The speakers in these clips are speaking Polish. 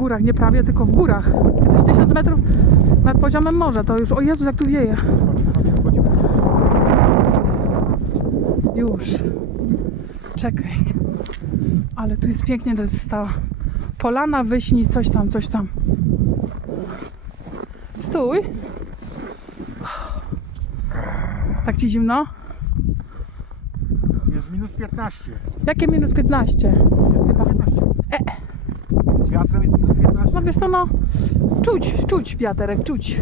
górach, nie prawie, tylko w górach. Jesteś 1000 metrów nad poziomem morza, to już, o Jezu, jak tu wieje. Już. Czekaj. Ale tu jest pięknie, to jest ta polana wyśni, coś tam, coś tam. Stój. Tak ci zimno? Jest minus 15. Jakie minus 15? Chyba. 15. E. Wiatrem jest minus 15. No wiesz co, no czuć, czuć wiaterek, czuć.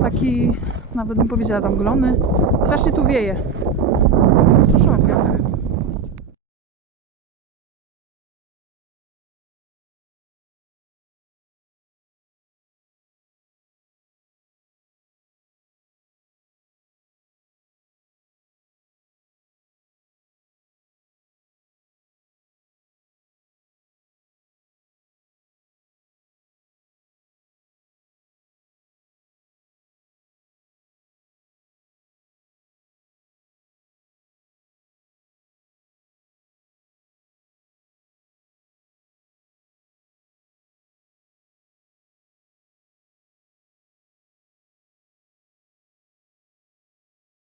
Taki, nawet bym powiedziała zamglony. Strasznie tu wieje.